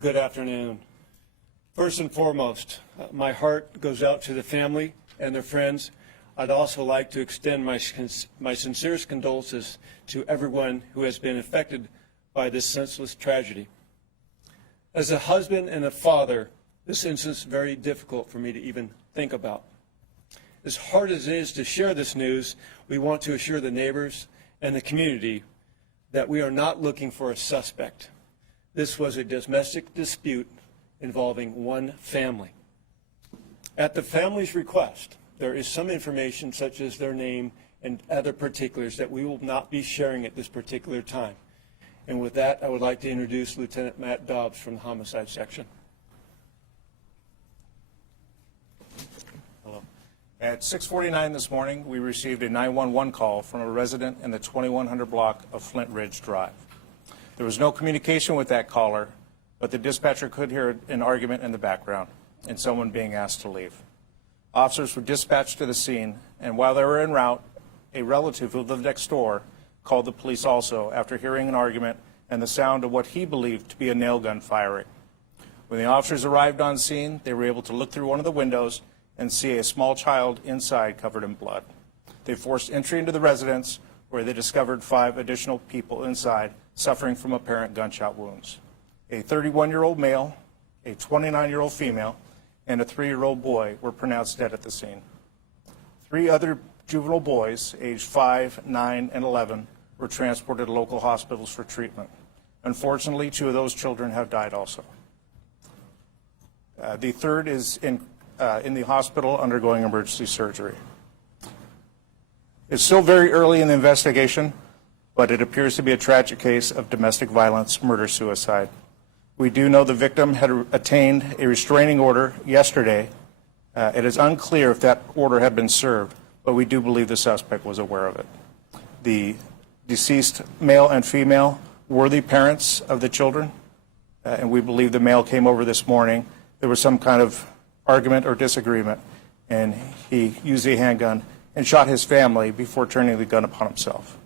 Good afternoon. First and foremost, my heart goes out to the family and their friends. I'd also like to extend my sincerest condolences to everyone who has been affected by this senseless tragedy. As a husband and a father, this incident is very difficult for me to even think about. As hard as it is to share this news, we want to assure the neighbors and the community that we are not looking for a suspect. This was a domestic dispute involving one family. At the family's request, there is some information such as their name and other particulars that we will not be sharing at this particular time. And with that, I would like to introduce Lieutenant Matt Dobbs from the Homicide Section. Hello. At 6:49 this morning, we received a 911 call from a resident in the 2100 block of Flint Ridge Drive. There was no communication with that caller, but the dispatcher could hear an argument in the background and someone being asked to leave. Officers were dispatched to the scene, and while they were en route, a relative who lived next door called the police also after hearing an argument and the sound of what he believed to be a nail gun firing. When the officers arrived on scene, they were able to look through one of the windows and see a small child inside covered in blood. They forced entry into the residence, where they discovered 5 additional people inside suffering from apparent gunshot wounds. A 31-year-old male, a 29-year-old female, and a 3-year-old boy were pronounced dead at the scene. 3 other juvenile boys, aged 5, 9, and 11, were transported to local hospitals for treatment. Unfortunately, 2 of those children have died also. The third is in the hospital undergoing emergency surgery. It's still very early in the investigation, but it appears to be a tragic case of domestic violence, murder-suicide. We do know the victim had attained a restraining order yesterday. It is unclear if that order had been served, but we do believe the suspect was aware of it. The deceased male and female were the parents of the children, and we believe the male came over this morning. There was some kind of argument or disagreement, and he used a handgun and shot his family before turning the gun upon himself.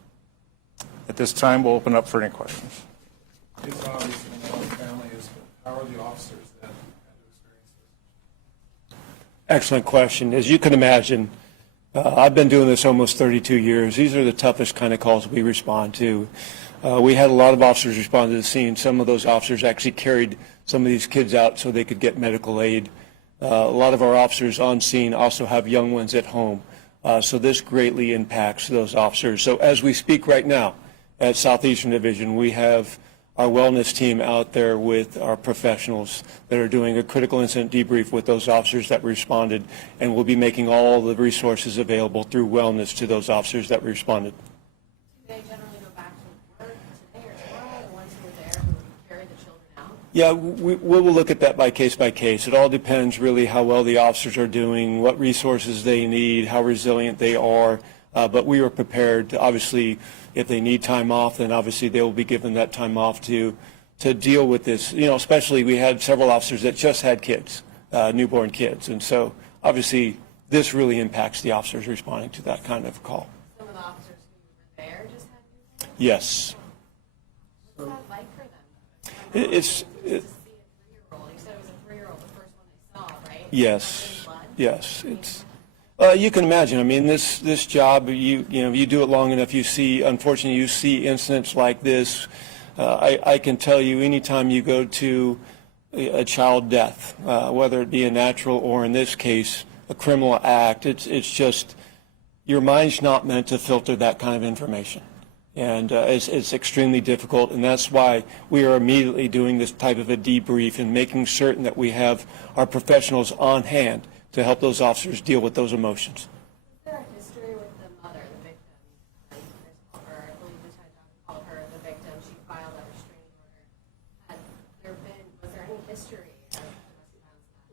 At this time, we'll open up for any questions. It's obvious in the family is, how are the officers that had to experience this? Excellent question. As you can imagine, I've been doing this almost 32 years. These are the toughest kind of calls we respond to. We had a lot of officers respond to the scene. Some of those officers actually carried some of these kids out so they could get medical aid. A lot of our officers on scene also have young ones at home. So this greatly impacts those officers. So as we speak right now at Southeastern Division, we have our wellness team out there with our professionals that are doing a critical incident debrief with those officers that responded, and we'll be making all the resources available through wellness to those officers that responded. Do they generally go back to work today or tomorrow, the ones who were there who carried the children out? Yeah, we will look at that by case. It all depends really how well the officers are doing, what resources they need, how resilient they are. But we are prepared to, obviously, if they need time off, then obviously they will be given that time off to deal with this. You know, especially we had several officers that just had kids, newborn kids. And so obviously this really impacts the officers responding to that kind of call. Some of the officers who were there just had newborns? Yes. What's that like for them? It's To see a 3-year-old. You said it was a 3-year-old, the first one they saw, right? Yes. Blood? Yes. It's. You can imagine. I mean, this job. You know, you do it long enough. Unfortunately, you see incidents like this. I can tell you, anytime you go to a child death, whether it be a natural or in this case a criminal act, it's just your mind's not meant to filter that kind of information, and it's extremely difficult. And that's why we are immediately doing this type of a debrief and making certain that we have our professionals on hand to help those officers deal with those emotions. Is there a history with the mother, the victim? I believe Lieutenant Dobbs called her the victim. She filed a restraining order. Was there any history of domestic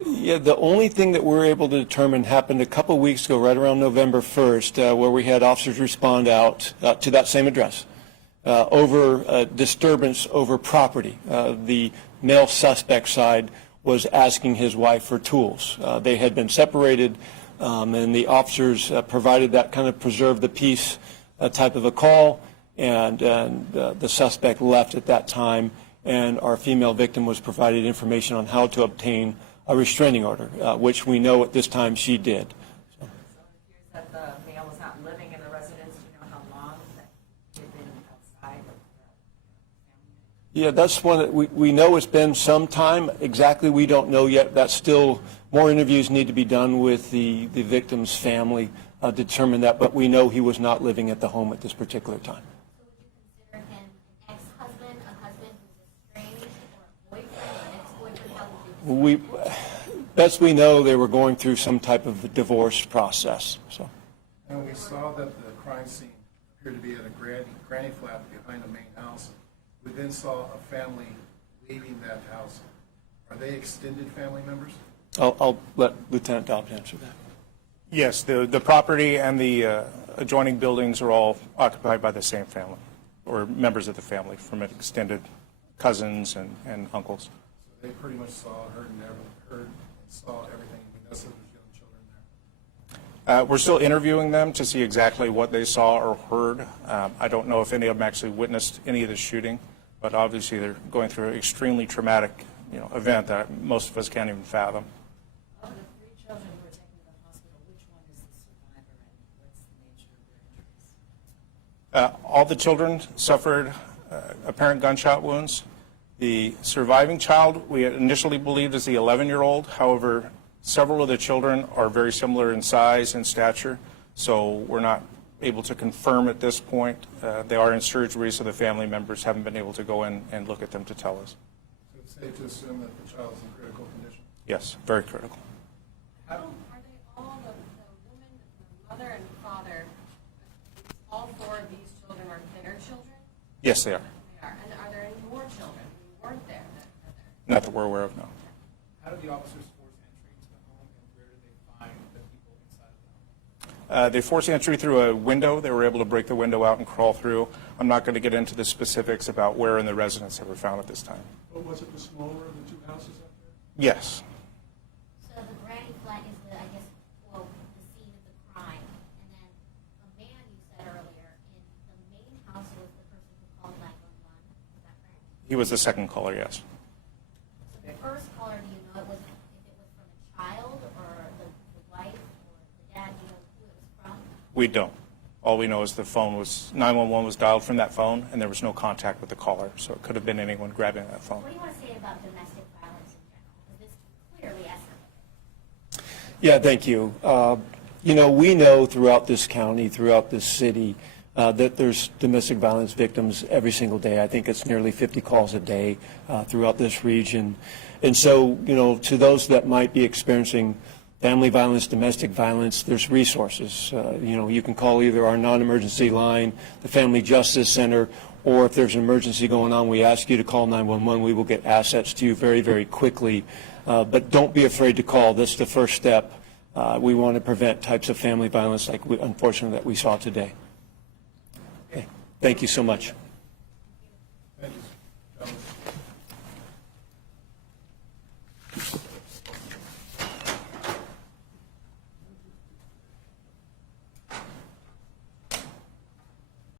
violence? Yeah, the only thing that we're able to determine happened a couple of weeks ago, right around November 1st, where we had officers respond out to that same address over disturbance over property. The male suspect side was asking his wife for tools. They had been separated, and the officers provided that kind of preserve the peace type of a call, and the suspect left at that time, and our female victim was provided information on how to obtain a restraining order, which we know at this time she did. So it appears that the male was not living in the residence. Do you know how long that he had been outside of the family? Yeah, that's one that we know it's been some time. Exactly, we don't know yet. That's still, more interviews need to be done with the victim's family to determine that, but we know he was not living at the home at this particular time. So would you consider him an ex-husband, a husband who's estranged, or a boyfriend, or an ex-boyfriend? How would you describe Best we know, they were going through some type of divorce process, so. And we saw that the crime scene appeared to be at a granny flat behind the main house. We then saw a family leaving that house. Are they extended family members? I'll let Lieutenant Dobbs answer that. Yes, the property and the adjoining buildings are all occupied by the same family, or members of the family from extended cousins and uncles. So they pretty much saw, heard and saw everything. We know some of those young children there. We're still interviewing them to see exactly what they saw or heard. I don't know if any of them actually witnessed any of the shooting, but obviously they're going through an extremely traumatic, event that most of us can't even fathom. Of the three children who were taken to the hospital, which one is the survivor and what's the nature of their injuries? All the children suffered apparent gunshot wounds. The surviving child we initially believed is the 11-year-old. However, several of the children are very similar in size and stature, so we're not able to confirm at this point. They are in surgery, so the family members haven't been able to go in and look at them to tell us. So it's safe to assume that the child's in critical condition. Yes, very critical. Are they all, the woman, the mother and father, all four of these children are their children? Yes, they are. They are. And are there any more children who weren't there that are there? Not that we're aware of, no. How did the officers force entry into the home, and where did they find the people inside the home? They forced entry through a window. They were able to break the window out and crawl through. I'm not going to get into the specifics about where in the residence they were found at this time. But was it the smaller of the two houses out there? Yes. So the granny flat is the, I guess, well, the scene of the crime. And then a man, you said earlier, in the main house was the person who called 911. Is that correct? He was the second caller, yes. So the first caller, do you know if it was from a child or the wife or the dad? Do you know who it was from? We don't. All we know is the phone was, 911 was dialed from that phone, and there was no contact with the caller, so it could have been anyone grabbing that phone. What do you want to say about domestic violence in general? Because this clearly escalated. Yeah, thank you. We know throughout this county, throughout this city, that there's domestic violence victims every single day. I think it's nearly 50 calls a day throughout this region. And so, to those that might be experiencing family violence, domestic violence, there's resources. You can call either our non-emergency line, the Family Justice Center, or if there's an emergency going on, we ask you to call 911. We will get assets to you very, very quickly. But don't be afraid to call. That's the first step. We want to prevent types of family violence like, unfortunately, that we saw today. Okay. Thank you so much.